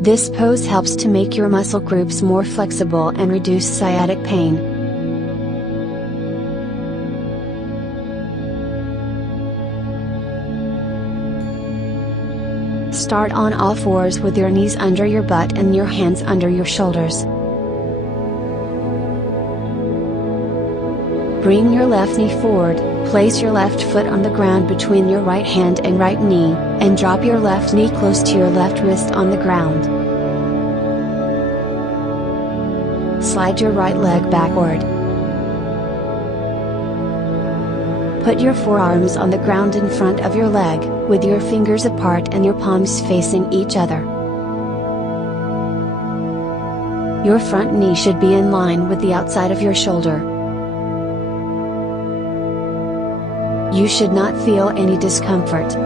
This pose helps to make your muscle groups more flexible and reduce sciatic pain. Start on all fours with your knees under your butt and your hands under your shoulders. Bring your left knee forward, place your left foot on the ground between your right hand and right knee, and drop your left knee close to your left wrist on the ground. Slide your right leg backward. Put your forearms on the ground in front of your leg, with your fingers apart and your palms facing each other. Your front knee should be in line with the outside of your shoulder. You should not feel any discomfort.